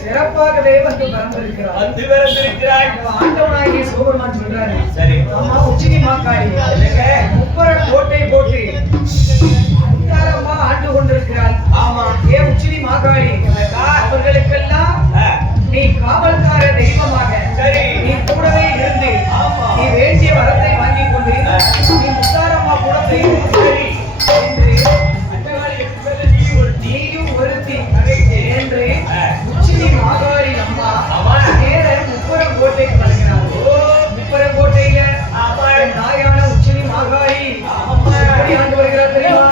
சிறப்பாகவே வந்து பிறந்திருக்கிறார். ஆண்டவனாகிய சிவபெருமான் சொல்றாரு, அம்மா உச்சினி மாகாளி முப்பரன் கோட்டை போட்டு அத்தாரமா ஆண்டு கொண்டிருக்கிறாள். ஆமா, ஏன் உச்சினி மாகாளி அவர்களுக்கெல்லாம் நீ காவல்கார தெய்வமாக நீ கூடவே இருந்து நீ வேண்டிய வரத்தை வாங்கி கொண்டு நீ முத்தாரம்மா கூட நீயும் ஒருத்தி என்று உச்சினி மாகாளி அம்மா நேர முப்பரம் கோட்டைக்கு வருகிறார். முப்பரங்கோட்டையில நாயான உச்சினி மாகாளி ஆண்டு வருகிறார் தெரியுமா?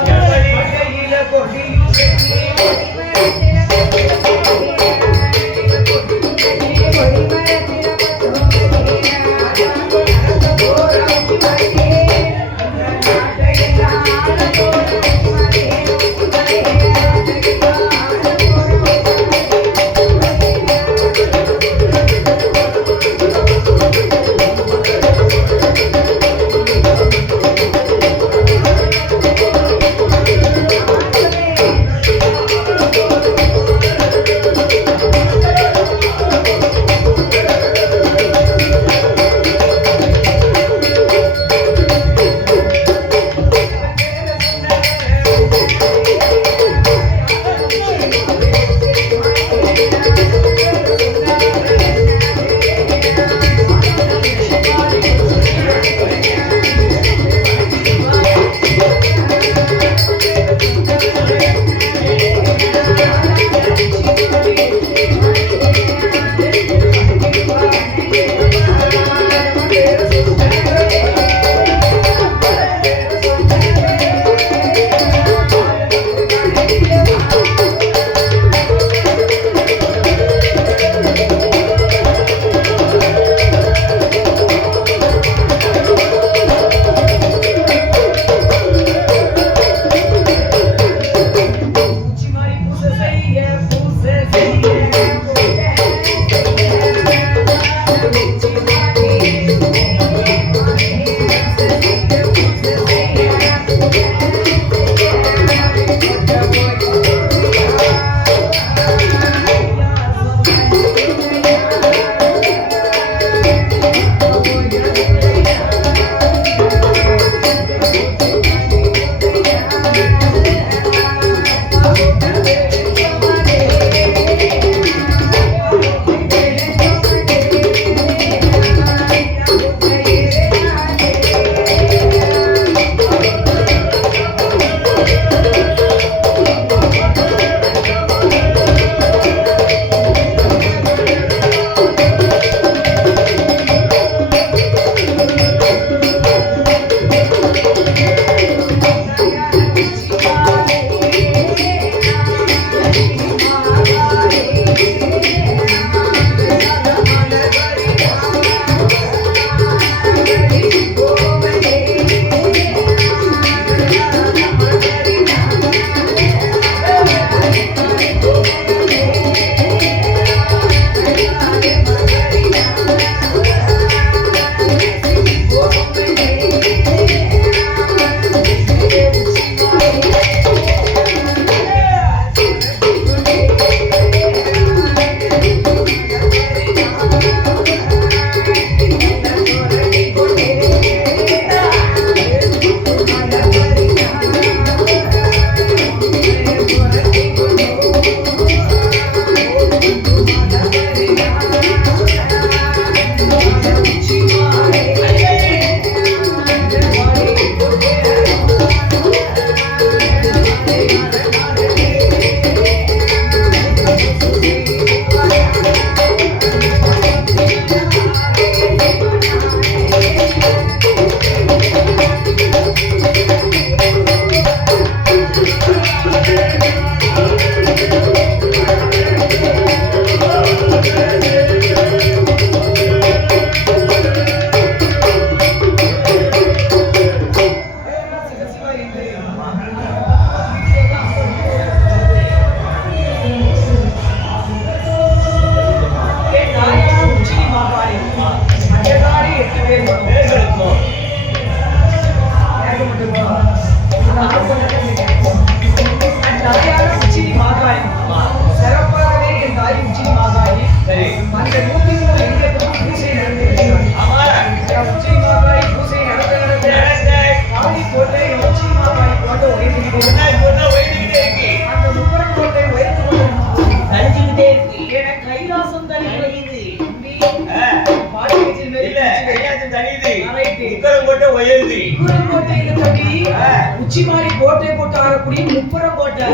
உச்சிமாரி கோட்டை போட்டு ஆடக்கூடிய முப்புறம் கோட்டை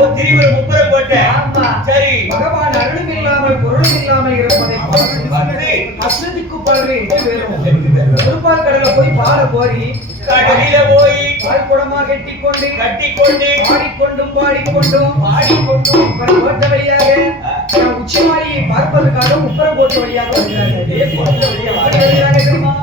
முப்புறம் கோட்டை சரி பகவான் அருளும் இல்லாமல் பொருளும் இல்லாமல் இருப்பதை அசதிக்கு பல்வி திருப்பால் கடல போய் பாட போரி கடலில போய் பால் குடமா கட்டிக்கொண்டு பாடிக்கொண்டும் கோட்டை வழியாக உச்சிமாரியை பார்ப்பதற்காக முப்புறம் கோட்டை வழியாக வருகிறார்கள் தெரியுமா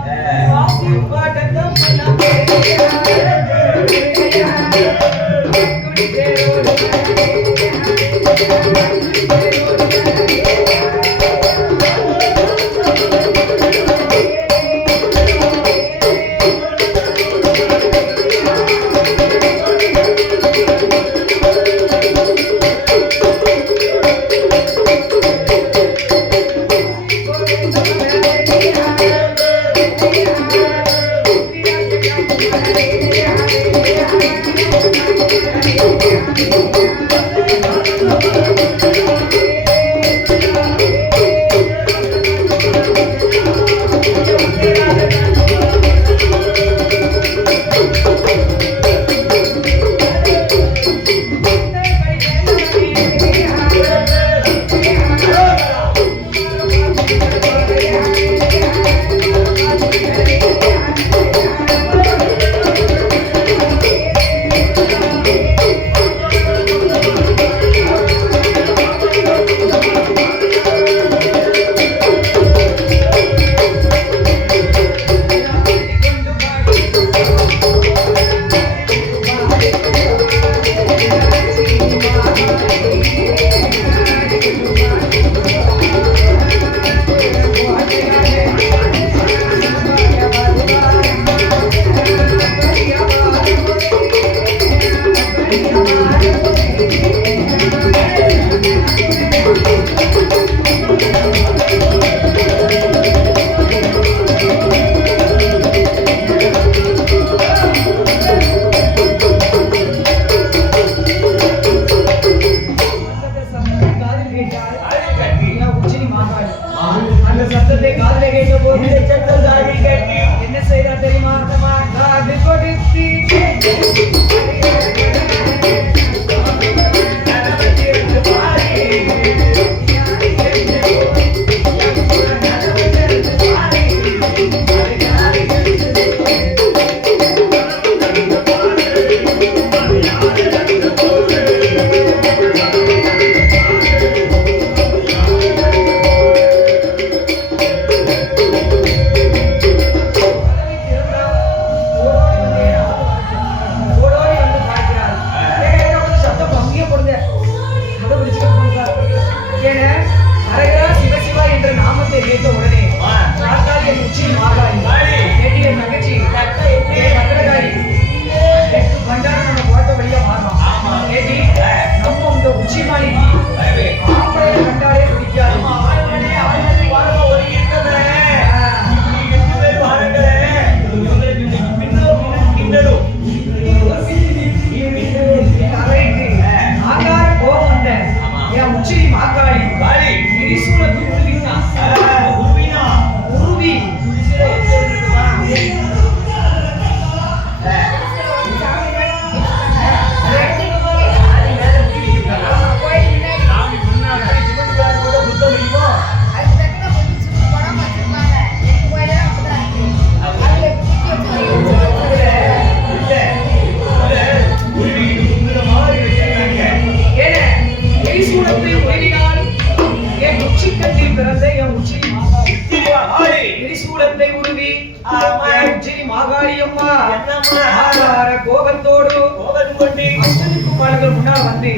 மாகாளி அம்மா என்னம்மா? ஆகார கோபத்தோடு கோபம் கொண்டு அஷ்டதிக்கு பாடல்கள் முன்னால் வந்து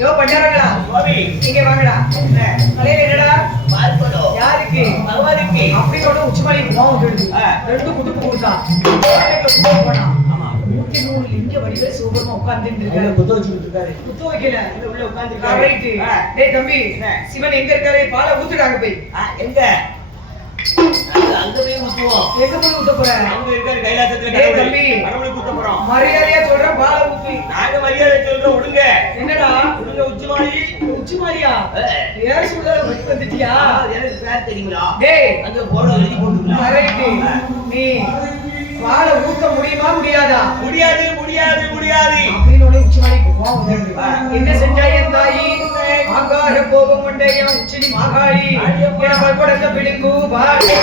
யோ பண்டாரங்களா சுவாமி இங்க வாங்கடா தலையில என்னடா பார்ப்பதோ யாருக்கு பகவானுக்கு அப்படியோட உச்சிமலை கோவம் விழுது ரெண்டு குடுப்பு கொடுத்தான் போனான் 103 லிங்க வடிவே சூப்பரமா உட்கார்ந்துட்டு இருக்காரு குத்த வச்சுட்டு இருக்காரு குத்து வைக்கல உள்ள உட்கார்ந்து ரைட் டேய் தம்பி சிவன் எங்க இருக்காரு பாலை ஊத்துடாங்க போய் எங்க அங்க போய் ஊத்துவோம் எங்க போய் ஊத்த போற அங்க இருக்காரு கைலாசத்துல டேய் தம்பி கடவுளை ஊத்த போறோம் மரியாதையா சொல்ற பாலை ஊத்து நாங்க மரியாதை சொல்றோம் விடுங்க என்னடா விடுங்க உச்சிமாலி உச்சிமாலியா பேர் சொல்ல வந்துட்டியா எனக்கு பேர் தெரியுங்களா டேய் அங்க போர்டு எழுதி போட்டுக்கலாம் ரைட் நீ பாலை ஊத்த முடியுமா முடியாதா முடியாது முடியாது முடியாது அப்படினோட உச்சிமாலி கோவம் வந்துடுது என்ன செஞ்சாய் என் தாயி ஆகார கோபம் கொண்டே என் உச்சினி மாகாளி என பல்கொடங்க பிடிக்கு பாடி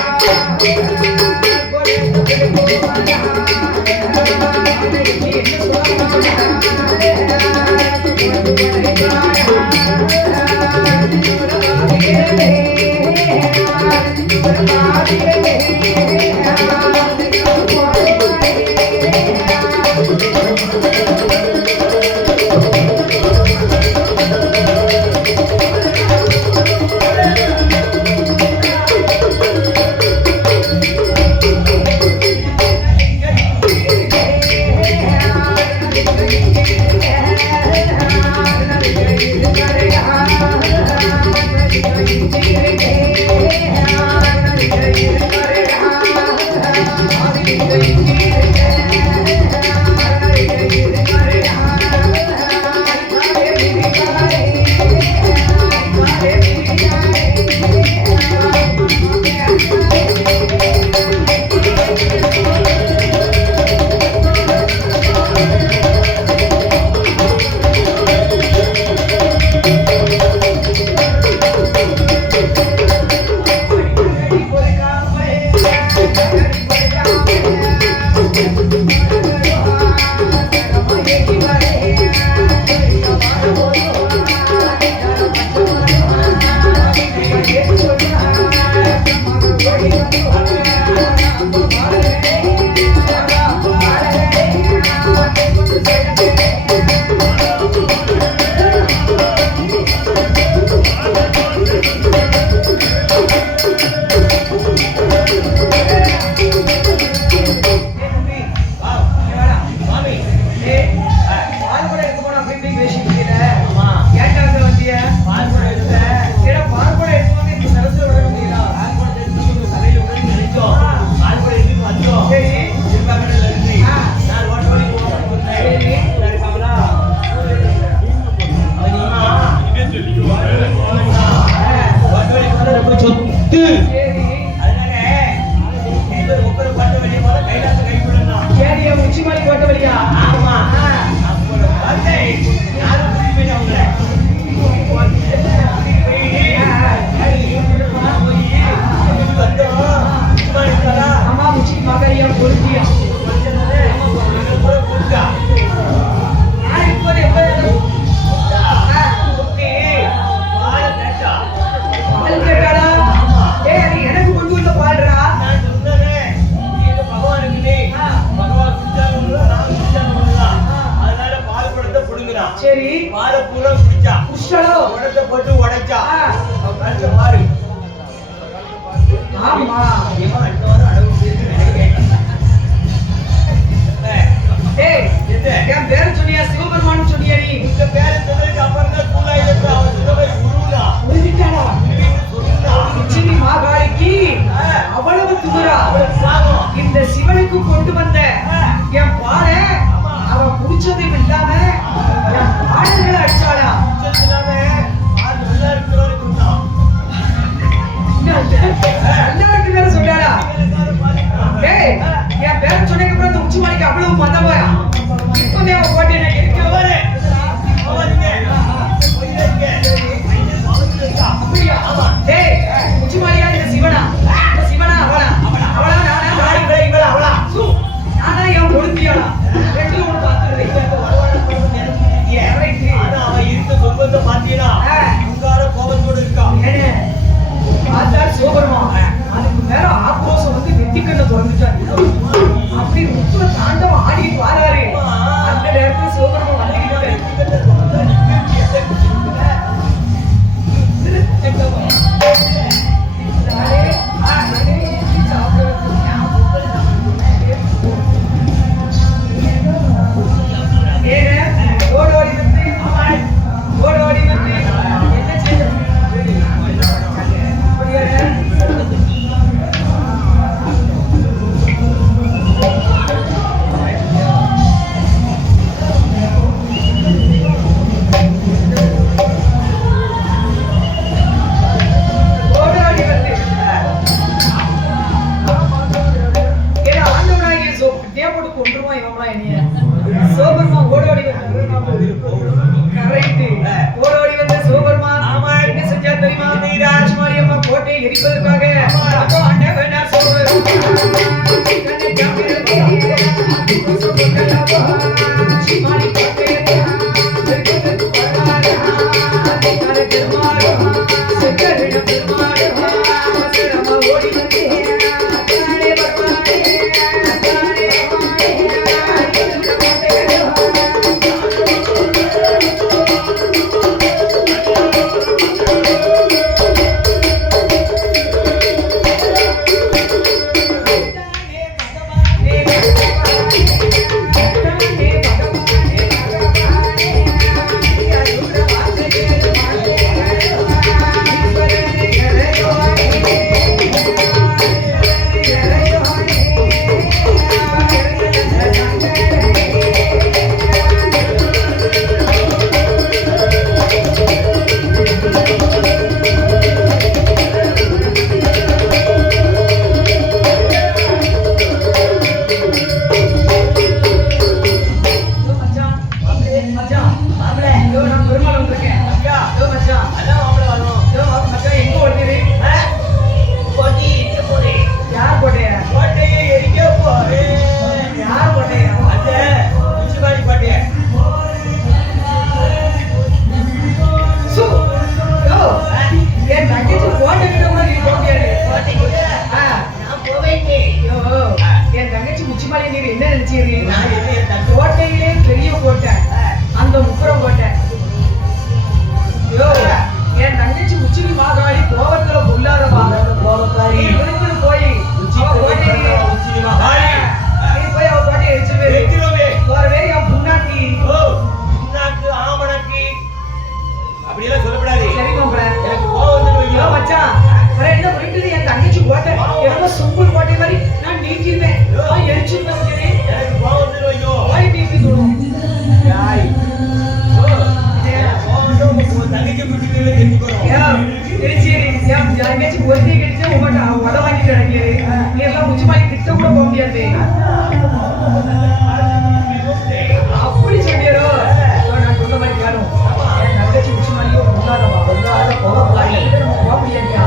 சரி பால பூரா குடிச்சா குஷ்டலோ உடத்த போட்டு உடைச்சா கண்ணு மாறு ஆமா இவன் அடுத்த வாரம் அடவு பேசி ஏய் என் பேர் சொன்னியா சிவபெருமான் சொன்னியா நீ இந்த பேரை சொன்னதுக்கு அப்புறம் தான் கூலாயிருக்கு அவன் சிவபெருமான் உருவுடா உருவிட்டாடா சொல்லுடா உச்சினி மாகாளிக்கு அவ்வளவு துமுறா சாகம் இந்த சிவனுக்கு கொண்டு வந்த என் பாலை அவ குடிச்சது இல்லாம என் பாடல்களை அடிச்சாளா சொல்லாமே ஆறு நல்லா இருக்கிறவரை கொடுத்தான் நல்லா இருக்கு வேற சொல்றாளா ஏய் என் பேர் சொன்னதுக்கு அப்புறம் இந்த உச்சிமாலிக்கு அவ்வளவு மதமா இப்பவே அவ போட்டு என்ன இருக்கவரே அப்படியா ஏய் உச்சிமாலியா இந்த சிவனா இந்த சிவனா அவளா அவளா நானா நாடி இவளா அவளா நானா என் பொழுந்தியாளா ரெண்டு ஒன்று பார்த்துருக்கேன் அவன் இருக்க சொந்த பாத்தீங்கன்னா உங்கார கோபத்தோடு இருக்கான் பார்த்தா சோபரமா அதுக்கு மேல ஆக்ரோஷம் வந்து நெத்திக்கண்ணை திறந்துட்டாரு அப்படி எரிப்பதற்காக அப்போ ஆண்டவன் கோட்டையிலே பெரிய கோட்டை அந்த முப்புறம் கோட்டை என் தங்கச்சி உச்சினி மாகாளி கோவத்துல பொல்லாதவா போய் போய் அவ கோட்டையை எரிச்சிருவே போறவே என் புண்ணாக்கி ஆமணக்கி அப்படியெல்லாம் சொல்லப்படாது. சரி மாப்பிள எனக்கு கோவம் வந்து மச்சான் என்ன பண்ணிட்டு என் தங்கச்சி கோட்டை ரொம்ப சிம்பிள் கோட்டை மாதிரி நான் நீக்கிருவேன் எரிச்சிருவேன் எனக்கு கோவம் வந்து வையோ வாய் நீக்கி தோணும் தங்கச்சி குட்டிக்கு தெரிஞ்சுக்கிறோம் தங்கச்சி ஒருத்தே கிடைச்சா உங்கள்கிட்ட உட வாங்கிட்டு கிடைக்கிறது நீ எல்லாம் உச்சிமாலி கிட்ட கூட போக முடியாது அப்படி சொல்லியோ நான் சொல்ல மாதிரி காணும் என் தங்கச்சி உச்சிமாலியோ பொல்லாதவா போக முடியாதியா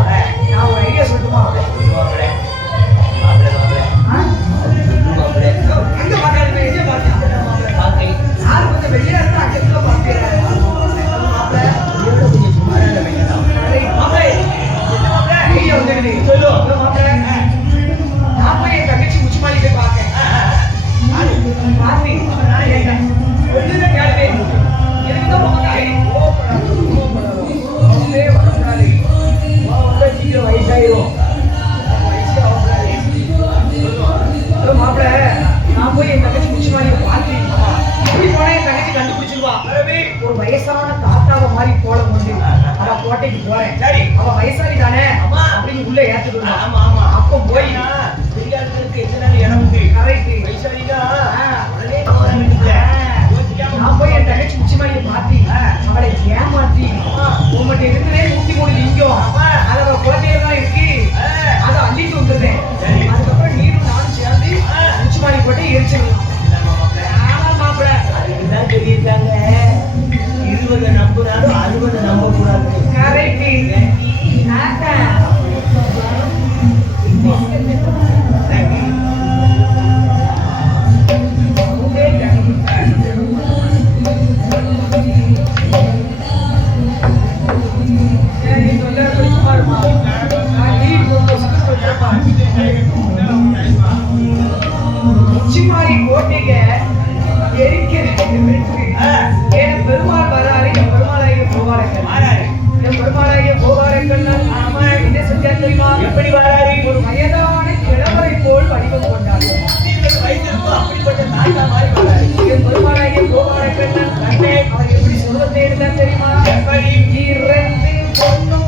நான் ஒரு ஐடியா சொல்லட்டுமா எங்க பார்க்கறது எங்க பார்க்க யாரு கொஞ்சம் வெளியே இருந்தா அங்கே பார்க்கிறேன் தங்கச்சி உச்சிமாலி போய் பார்க்க வயசாயிரும் மாப்பிள்ள நான் போய் என் தங்கச்சி உச்சிமாலியை பார்த்து இப்படி போனா என் தங்கச்சி கண்டுபிடிச்சிருவா ஒரு வயசான தாத்தாவை மாதிரி போல வந்து அவ கோட்டைக்கு போறேன் சரி அவ வயசாளி தானே அப்படின்னு உள்ள ஏத்துக்கணும் ஆமா ஆமா அப்ப போய் பெரியாருக்கு எத்தனை இடம் உண்டு கரெக்ட் வயசாளிதான் நான் போய் என் தங்கச்சி உச்சிமாலியை மாத்தி அவளை ஏமாத்தி உங்கள்கிட்ட இருக்கிறே 103 லிங்கம் அது அவ கோட்டையில தான் இருக்கு அதை அள்ளிட்டு வந்துடுறேன் அதுக்கப்புறம் நீரும் நானும் சேர்ந்து உச்சிமாலி கோட்டை எரிச்சிடலாம் மாப்பிள்ள அதுக்குதான் சொல்லியிருக்காங்க 20 நம்புறாலும் 60 நம்ப கூடாது கரெக்ட் உச்சிமாலி கோட்டைக என் பெருமாள் வராரு என் பெருமாளாகிய போவாரங்கள் என்ன செஞ்சார் தெரியுமா எப்படி வராரு ஒரு வயதான கிழவரை போல் வடிவம் கொண்டார் அப்படிப்பட்ட தாத்தா மாதிரி வராரு என் பெருமாளாகிய போவாரங்கள் அவர் எப்படி சொல்வதை இருந்தார் தெரியுமா எப்படி இரண்டு பொண்ணும்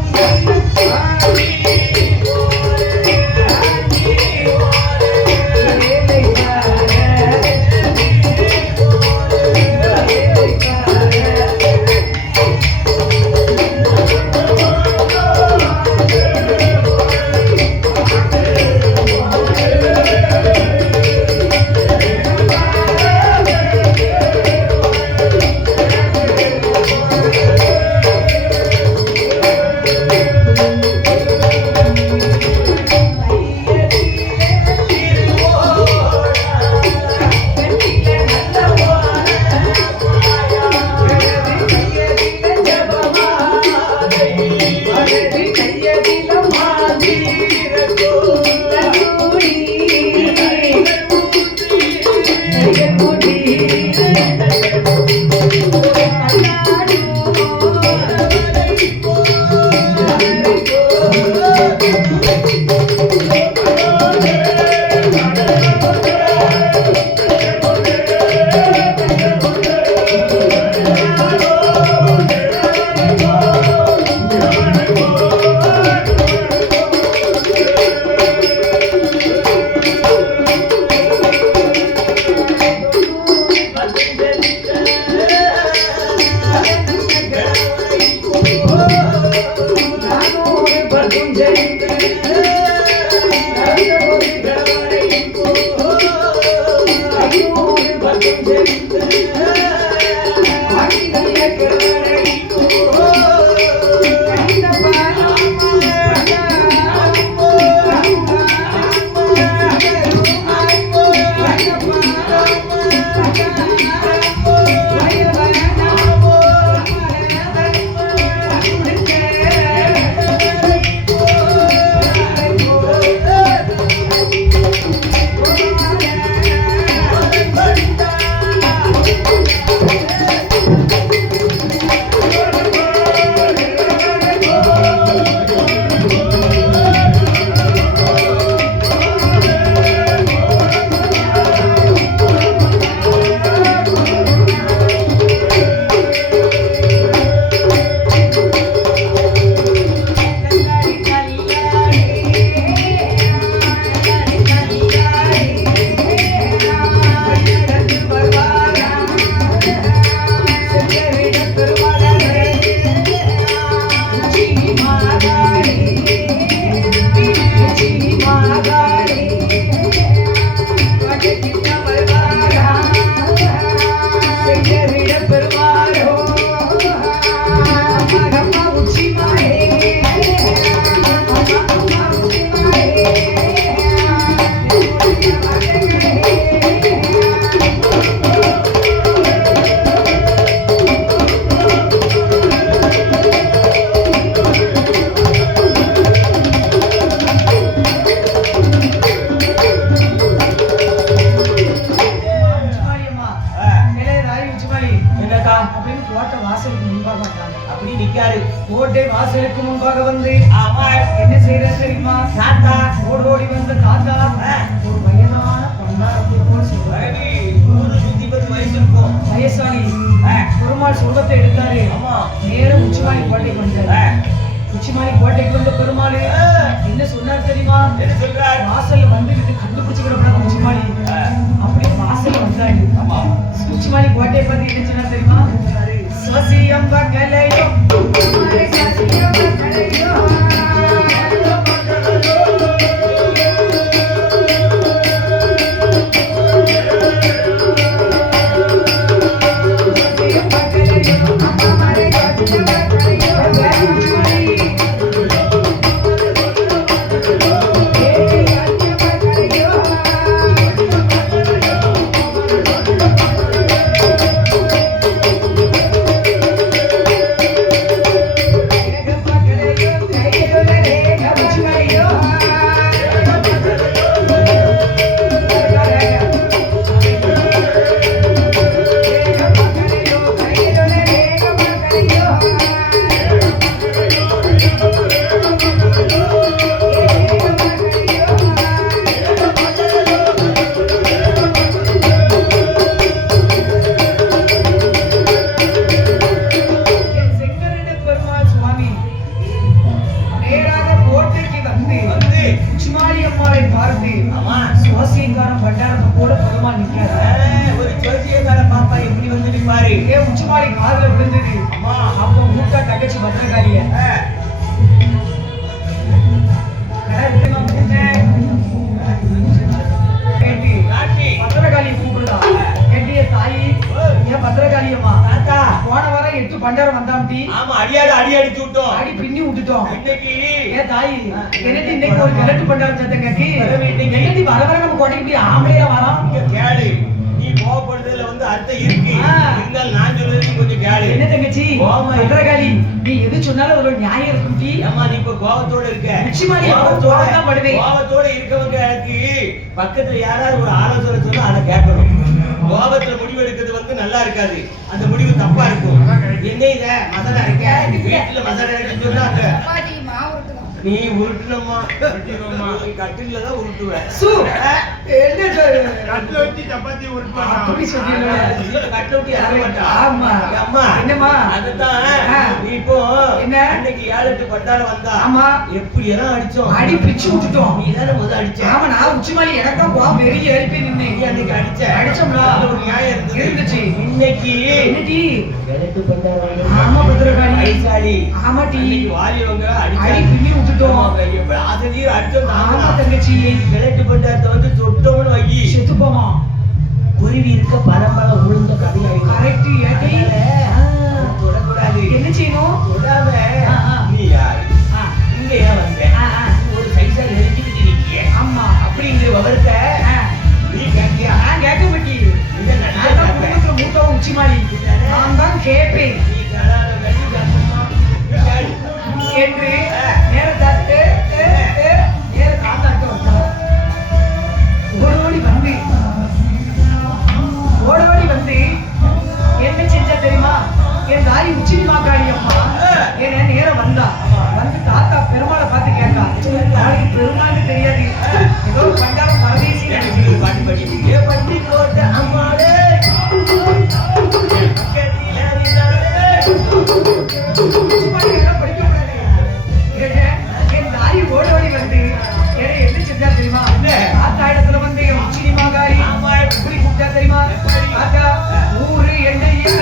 அப்படி நிக்காரு. கோட்டை வாசலுக்கு முன்பாக வந்து ஆமா என்ன செய்யறது தெரியுமா? தாத்தா ஓடோடி வந்த தாத்தா ஒரு வயதான பொன்னாரத்தை போல் சொல்றாரு. 110 வயசு இருக்கும். வயசானி பெருமாள் சொர்க்கத்தை எடுத்தாரு. ஆமா நேரம் உச்சிமாலி கோட்டைக்கு வந்தாரு. உச்சிமாலி கோட்டைக்கு வந்த பெருமாள் என்ன சொன்னார் தெரியுமா? என்ன சொல்றார்? வாசல்ல வந்துட்டு கண்டுபிடிச்சுக்கிற உச்சிமாலி அப்படி வாசல்ல வந்தாரு. ஆமா உச்சிமாலி கோட்டையை பத்தி என்ன சொன்னார் தெரியுமா? சசியம் கலையோ சசியம் கலையோ உச்சிமாலி காதுல விழுந்தது. அப்ப மூட்டா தங்கச்சி பத்திரகாளிய பத்திரகாளி கூப்பிடுதா. கேட்டிய தாயி ஏன் பத்திரகாளியம்மா தாத்தா போன வாரம் 8 பண்டாரம் வந்தாம்டி. ஆமா அடியாடு அடி அடிச்சு விட்டோம். அடி பின்னி விட்டுட்டோம். இன்னைக்கு ஏன் தாயி என்னடி இன்னைக்கு ஒரு 8 பண்டாரம் சத்தம் கட்டி என்னடி வர வர நம்ம கோட்டைக்கு போய் ஆம்பளையா வரோம். இங்க கேளு. நீ கோவப்படுறதுல வந்து அர்த்தம் இருக்கு. இருந்தாலும் நான் சொல்றது கொஞ்சம் கேளு. என்ன தங்கச்சி கோவமா பத்திரகாளி நீ எது சொன்னாலும் ஒரு நியாயம் இருக்கும் டி. ஏமா நீ இப்ப கோவத்தோட இருக்க. நிச்சயமா நீ கோவத்தோட தான் படுவேன். கோவத்தோட இருக்கவங்களுக்கு பக்கத்துல யாராவது ஒரு ஆலோசனை சொன்னா அதை கேட்கணும். கோபத்துல முடிவு எடுக்கிறது வந்து நல்லா இருக்காது. அந்த முடிவு தப்பா இருக்கும். என்ன இத மசாலா இருக்க வீட்டுல மசாலா இருக்குன்னு சொன்னா நீ உருட்டுனம்மா நீ கட்டில தான் உருட்டுவ. சு என்ன சொல்ற கட்டில வச்சு சப்பாத்தி உருட்டுவாங்க. அப்படி சொல்றீங்க. கட்டில விட்டு இறங்க மாட்டா. ஆமா அம்மா என்னம்மா அதுதான் நீ இப்போ என்ன அன்னைக்கு 7-8 பட்டால வந்தா ஆமா எப்படி எல்லாம் அடிச்சோம். அடி பிச்சு விட்டுட்டோம். நீ தானே முதல்ல அடிச்ச. ஆமா நான் உச்சிமாலி எனக்கு தான் கோவம் வெறிய எழுப்பி நின்னேன். நீ அன்னைக்கு அடிச்சோம்ல ஒரு நியாயம் இருந்துச்சு. இன்னைக்கு என்னடி 7-8 பட்டால ஆமா பத்திரகாளி ஐசாலி ஆமா டி வாலியவங்க அடி அடிச்சாங்க. பின்னி விட்டுட்டோம். அதையும் அடிச்சோம். ஆமா தங்கச்சி கிழட்டு பட்டாரத்தை வந்து தொட்டோம்னு வை செத்து போமா குருவி இருக்க பரம்பரை உளுந்த கதையாயிடும். கரெக்ட் ஏடி தொடக்கூடாது. என்ன செய்யணும் தொடாம நீ யாரு இங்க ஏன் வந்த ஒரு சைஸா நெருங்கிட்டு நிக்கிய. ஆமா அப்படிங்கிற விவரத்தை நீ கேட்டியா? நான் கேட்க மாட்டி இந்த நல்ல குடும்பத்துல மூத்தவன் உச்சிமாலி நான் தான் கேட்பேன் நீ கடாத கடி கம்மம்மா என்று நேர தாத்து நேர தாத்தாட்டு வந்தான். ஓடோடி வந்து என்ன செஞ்சா தெரியுமா? என் தாய் உச்சினி மாக்காளி அம்மா என்ன நேரம் வந்தா. வந்து தாத்தா பெருமாளை பார்த்து கேட்டா. நாளைக்கு பெருமாளுக்கு தெரியாது ஏதோ பண்டாரம் பரதேசி நினைச்சு பாட்டி பாட்டி ஏ பட்டி போட்ட அம்மாளே என் தாய் ஓடோடி வந்து என்ன செஞ்சா தெரியுமா? தாத்தா இடத்துல வந்து என் உச்சினி மாகாரி எப்படி கூப்பிட்டா தெரியுமா? தாத்தா ஊரு என்னையா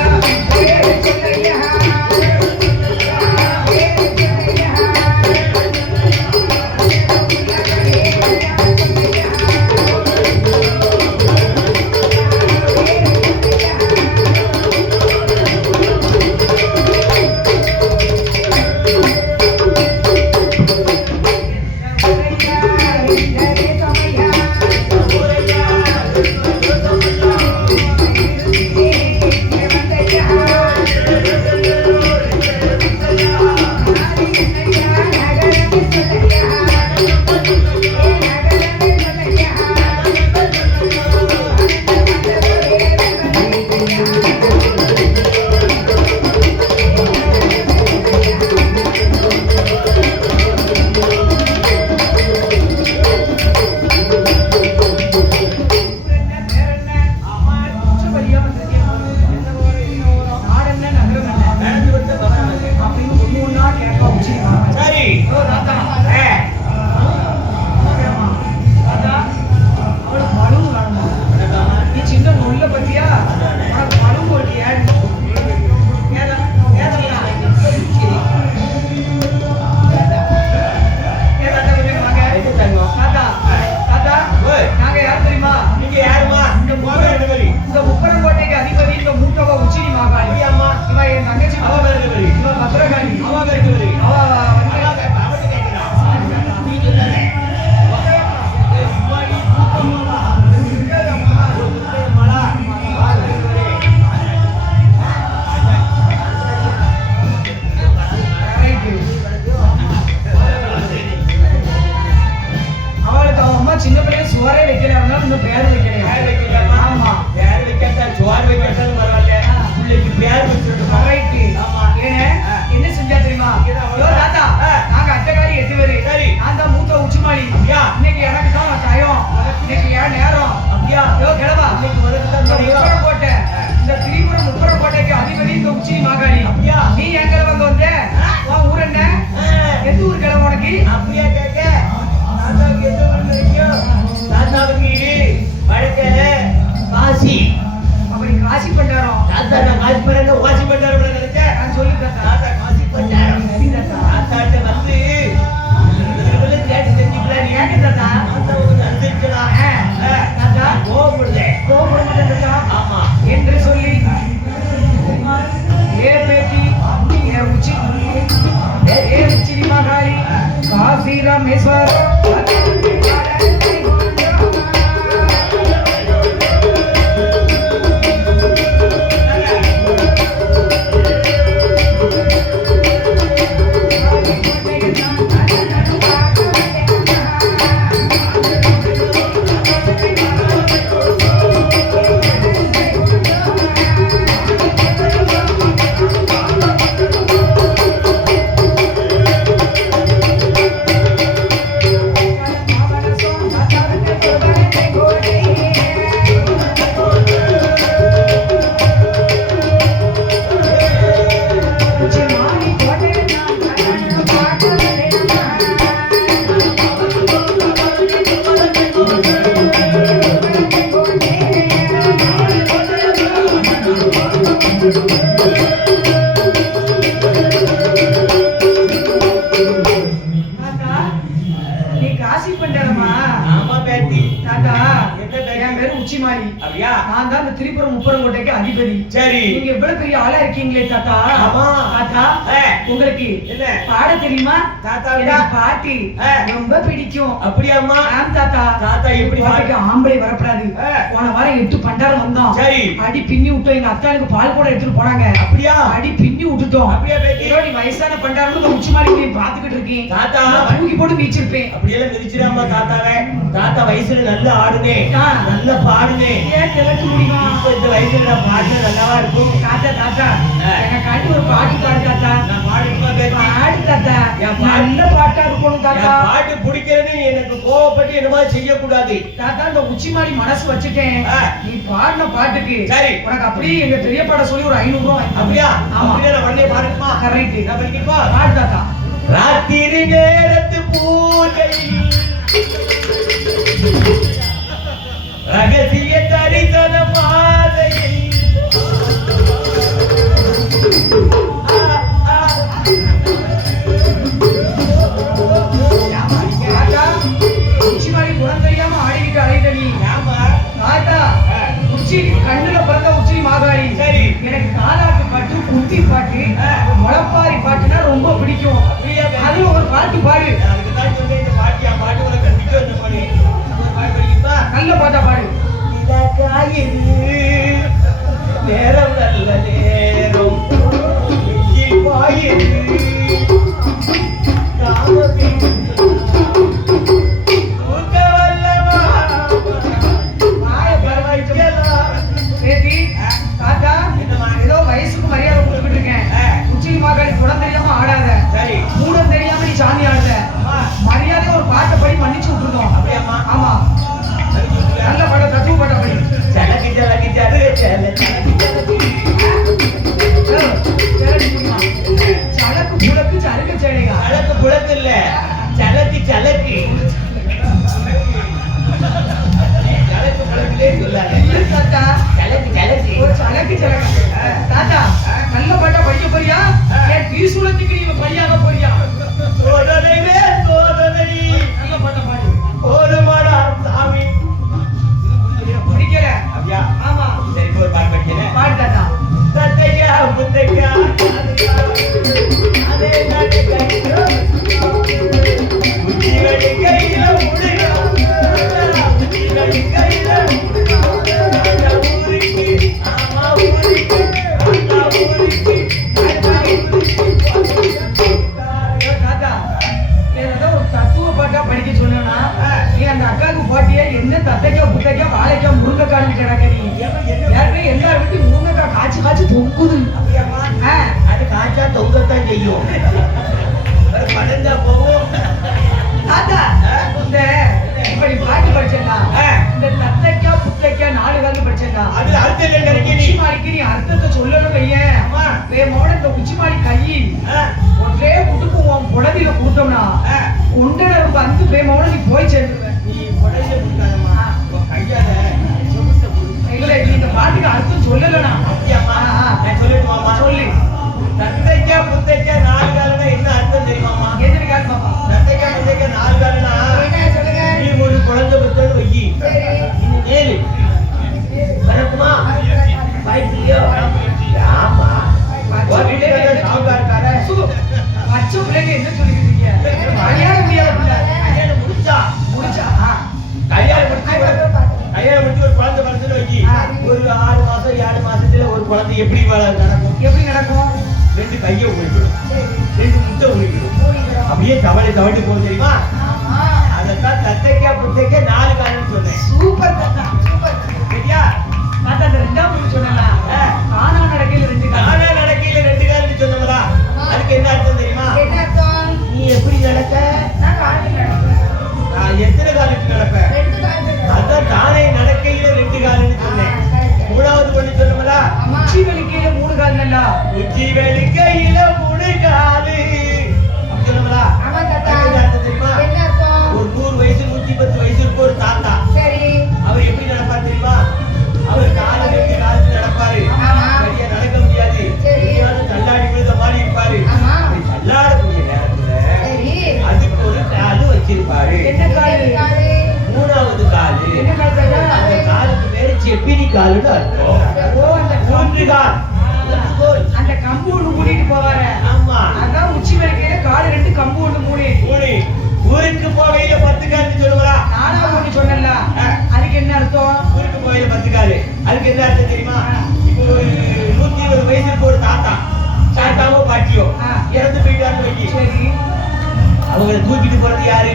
ராமேஸ்வரம் ராசி பண்டமா ஆமா பேத்தி. தாத்தா என்ன பேத்தி? என் பேரு உச்சிமாரி. அப்படியா? நான் தான் இந்த திரிபுரம் முப்பரங்கோட்டைக்கு அதிபதி. சரி. நீங்க இவ்வளவு பெரிய ஆளா இருக்கீங்களே தாத்தா. ஆமா. தாத்தா உங்களுக்கு என்ன பாட தெரியுமா? தாத்தா எனக்கு பாட்டு ஆ. ரொம்ப பிடிக்கும். அப்படியாம்மா? ஆம் தாத்தா. தாத்தா எப்படி பாட்டுக்கு ஆம்பளை வரப்படாது. ஆ. போன வாரம் 8 பண்டாரம் வந்தோம். சரி. அடி பின்னி விட்டோம். எங்க அத்தானுக்கு பால் கூட எடுத்துட்டு போனாங்க. அப்படியா? அடி பின்னி விட்டுட்டோம். அப்படியா பேத்தி? இதோ நீ வயசான பண்டாரம் உச்சிமாரி போய் பாத்துக்கிட்டு இருக்கேன். தாத்தா தூக்கி போட்டு மீச்சிருப்பேன். அப்படியெல்லாம் மிதிச்சிடாமா தாத்தாவே. தாத்தா வயசுல நல்லா ஆடுனே, ஆ. நல்லா பாடுனே. ஏன் கிழக்கு முடியுமா? இப்ப இந்த வயசுல நான் பாடுறது நல்லாவா இருக்கும்? தாத்தா தாத்தா ஆ. எங்க காட்டி ஒரு பாட்டு பாடு தாத்தா. நான் பாடுமா பேத்தி? பாடு தாத்தா. என் பாட்டு- நல்ல பாட்டா இருக்கணும் தாத்தா. என் பாட்டு பிடிக்கிறதுன்னு எனக்கு கோவப்பட்டு என்னமா செய்யக்கூடாது. தாத்தா இந்த உச்சிமாரி மனசு வச்சுட்டேன். ஆ. நீ பாடின பாட்டுக்கு சரி. உனக்கு அப்படியே எங்க பெரியப்பாட சொல்லி ஒரு 500 ரூபாய் வாங்கி அப்படியா? ஆமா அப்படியே நான் உடனே பாடட்டுமா? கரெக்ட். நான் படிக்கட்டுமா? பாடு தாத்தா. ராத்திரி நேரத்து பூஜையில் ரகசிய தரிசன பாதையில் தாத்தா உச்சிமாரி குணம் தெரியாம ஆடிக்கிட்டு அலைத நீ. தாத்தா உச்சி கண்ணுல பிறந்த உச்சி மாகாளி. சரி. எனக்கு காலாட்டு பாட்டு குட்டி பாட்டு ஆ. முளப்பாரி பாட்டுனா ரொம்ப பிடிக்கும். அப்படியா? அதுல ஒரு பாட்டு பாடு. அதுக்குதான் சொன்னேன் இந்த பாட்டு என் பாட்டு உனக்கு கண்டிப்பா இந்த பாடு. ஒரு பாட்டு படிக்குமா? நல்ல பாட்டா பாடு. நேரம் நல்ல நேரம் நெஞ்சில் பாயுது. காமமே தூக்க வல்லவா வாய பரவாயில்லை. வைக்கலாம். சேதி தாத்தா என்னம்மா? ஏதோ வயசுக்கு மரியாதை கொடுத்துட்டு இருக்கேன். ஆ. உச்சி மாகாளி குணம் தெரியாம ஆடாத. சரி. மூடம் தெரியாம நீ சாமி ஆடுத. அம்மா, மரியாதை ஒரு பாட்டை படி மன்னிச்சு விட்டுருந்தோம். அப்படியாம்மா? ஆமா நல்ல பாட்டை தத்துவ பாட்டை படி. சலக்கு சலக்கு சலக்கு சலக்கு சலக்கு புலக்கு சருக சேலையா. சலக்கு புலக்கு இல்ல, சலக்கு சலக்கு. சலக்கு புலக்குலே சொல்லாத. தாத்தா சலக்கு சலக்கு. ஒரு சலக்கு சலக்கு. தாத்தா நல்ல பாட்டா படிக்க போறியா? ஏன் திருசூலத்துக்கு நீ பையாக போறியா? சோதனைவே சோதனை. நல்ல பாட்டா பாடு. போதுமாடா சாமி. படிக்கல. அப்படியா? ஆமா சரி, ஒரு பாட்டு படிக்கிறேன். பாடு தாத்தா. தத்தையா முத்தையா அதே நாட்டு கையில உச்சிவடி கையில முடுகா உச்சிவடி கையில முடுகா ஊருக்கு ஆமா ஊருக்கு அந்த ஊருக்கு தாத்தா ஏதோ ஒரு தத்துவ பாட்டா படிக்க சொன்னா நீ அந்த அக்காவுக்கு போட்டியே என்ன தத்தைக்கா புத்தைக்கா வாழைக்கா முருங்கைக்கான்னு கிடக்க நீ. ஏற்கனவே எல்லார் வீட்டையும் முருங்கைக்காய் காய்ச்சி காய்ச்சி தொங்குது. அப்படியாம்மா? ஆ. அது காய்ச்சா தொங்கத்தான் செய்யும். அது படந்தா போகும். தாத்தா இந்த இப்ப நீ பாட்டு படிச்சா ஆ. இந்த தத்தைக்கா புத்தைக்கா 4 காலு படிச்சா அது அடுத்த ரெண்டு இருக்கு நீ. உச்சிமாடிக்கு நீ அர்த்தத்தை சொல்லணும் பையன். அம்மா. மோட இந்த உச்சிமாடி கை ஒரே முட்டுக்கு உன் புடவில கொடுத்தோம்னா உண்டன வந்து பேமோட நீ போய் சேர்ந்துருவேன். நீ உடனே கொடுக்காதம்மா. உன் கையால சுமத்த கொடு. இல்ல நீ இந்த பாட்டுக்கு அர்த்தம் சொல்லலனா அப்படியாம்மா? நான் சொல்லட்டுமாம்மா? சொல்லு. தத்தைக்கா புத்தைக்கா 4 காலுன்னா என்ன அர்த்தம் தெரியுமாம்மா? எதிரி கால் பாப்பா. தத்தைக்கா புத்தைக்கா 4 காலுன்னா என்ன சொல்லுங்க? நீ ஒரு குழந்தை பெத்தன்னு வையி. இன்னும் 7 வரட்டுமா? வாய்ப்பில்லையோ? ஆமா. ஒரு வீட்டுல சாவுகாரக்கார பச்சை பிள்ளைங்க என்ன சொல்லிட்டு இருக்கீங்க? கல்யாணம் முடியாத பிள்ளை. கல்யாணம் முடிச்சா முடிச்சா கல்யாணம் முடிச்சு ஒரு குழந்தை பிறந்துன்னு வைக்கி. ஒரு 6 மாசம் 7 மாசத்துல ஒரு குழந்தை எப்படி நடக்கும்? எப்படி நடக்கும்? 2 கையை உழிக்கணும், 2 முட்டை உழிக்கணும். அப்படியே தவளை தவட்டி போகும் தெரியுமா? ஆமா அதைத்தான் தத்தைக்கா புத்தைக்கா 4 காலுன்னு சொன்னேன். சூப்பர் தாத்தா சூப்பர். சரியா? தாத்தா அந்த 2ஆம் முறை சொன்னேனா? காணா நடக்கையில 2 கால். நானா நடக்கையில 2 காலுன்னு சொன்னோம்ல, அதுக்கு என்ன அர்த்தம் தெரியுமா? என்ன அர்த்தம்? நீ எப்படி நடக்க? நான் காலையில நடப்பேன். நான் எத்தனை காலுக்கு நடப்பேன்? 2 கால். அதான் தானே நடக்கையில 2 காலுன்னு சொன்னேன். 3வது ஒண்ணு சொன்னோம்ல, உச்சி வெளிக்கையில 3 கால் நல்லா. உச்சி வெளுக்கையில 3 காலு. அப்படி சொன்னோம்ல, ஆமா தாத்தா. அதுக்கு என்ன அர்த்தம் தெரியுமா? என்ன அர்த்தம்? ஒரு 100 வயசு 110 வயசு இருக்க ஒரு தாத்தா, சரி. அவர் எப்படி நடப்பார் தெரியுமா? அவர் காலை வெட்டி காலத்துல நடப்பாரு. ஆமா. சரியா நடக்க முடியாது. சரி. எங்கேயாவது தள்ளாடி விழுந்த மாதிரி இருப்பாரு. ஆமா. அப்படி தள்ளாடக்கூடிய நேரத்துல சரி. அதுக்கு ஒரு காலு வச்சிருப்பாரு. என்ன காலு? மூணாவது காலு. என்ன கால் தாத்தா? அந்த காலுக்கு பேரு செப்பினி காலுன்னு அர்த்தம். ஓ, அந்த மூன்று கால். அந்த கம்பு ஒண்ணு மூடிட்டு போவார. ஆமா. அதான் உச்சி வரைக்கையில காலு 2 கம்பு ஒண்ணு மூடி. மூணு. ஊருக்கு போகையில 10 கால்னு சொல்லுவா. நானா ஒண்ணு சொன்னேன்ல, அதுக்கு என்ன அர்த்தம்? ஊருக்கு போகையில 10 காலு. அதுக்கு என்ன அர்த்தம் தெரியுமா? இப்போ ஒரு 120 வயசுக்கு ஒரு தாத்தாவோ பாட்டியோ இறந்து போயிட்டான்னு வைக்கி. சரி. அவங்களை தூக்கிட்டு போறது யாரு?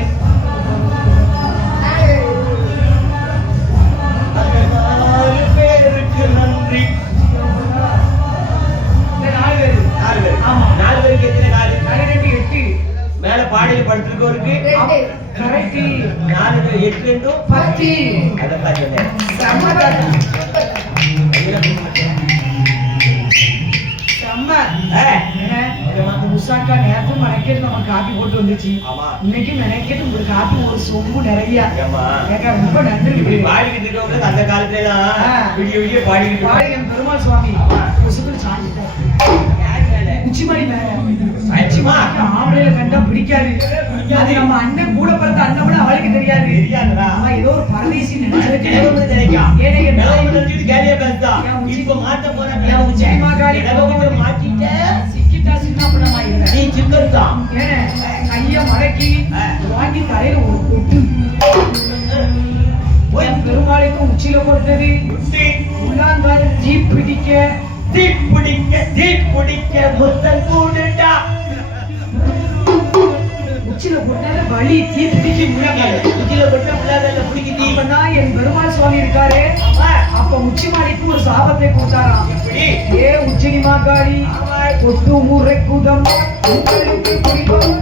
அந்த 4 பேருக்கு நன்றி. இந்த 4 பேரு. 4 பேர். ஆமா. 4 பேருக்கு எத்தனை காலு? 2 8. மேல பாடியில் படுத்திருக்கவருக்கு கரெக்ட். 4 8 2 10. அதான் சொன்னேன். செம்ம தாத்தா. செம்ம. உஷாக்கா நேரத்து மனைக்கேட்டு நம்ம காப்பி போட்டு வந்துச்சு. ஆமா. இன்னைக்கு நினைக்கிட்டு உங்களுக்கு காப்பி ஒரு சொம்பு நிறைய. ஏம்மா? ஏங்க ரொம்ப நன்றி. இப்படி பாடிக்கிட்டு இருக்கவங்க அந்த காலத்துல எல்லாம் விடிய விடிய பாடிக்கிட்டு பாருங்க பெருமாள் சுவாமி உசுக்குன்னு சாஞ்சிட்டார். உச்சிமணி மேல சாய்ச்சிமா? ஆம்பளைல கண்டா பிடிக்காது. அது நம்ம அண்ணன் கூட பிறந்த அண்ணன் அவளுக்கு தெரியாது. தெரியாதுடா. அவன் ஏதோ ஒரு பரதேசி நினைக்கும். ஏனைய நினைச்சிட்டு கேலியா பேசுதா? இப்ப மாட்ட போற மாட்டிட்ட சிக்கிட்டா சின்ன பண்ணமா இல்ல. நீ சிக்கன் தான். ஏன் கைய மடக்கி வாங்கி தலையில ஒரு கொட்டு. என் பெருமாளுக்கும் உச்சியில போட்டது உள்ளாந்தாரு தீ பிடிக்க முத்தம் கூடுடா. உச்சியில போட்டால வலி தீ பிடிக்க முழங்கால. உச்சியில போட்டா முழங்கால பிடிக்க தீ. அப்பதான் என் பெருமாள் சுவாமி இருக்காரு. அப்ப உச்சி மாடிக்கு ஒரு சாபத்தை கொடுத்தாராம். ஏ உச்சினி மாக்காளி கொட்டு முறை குதம் உங்களுக்கு குறிப்பம்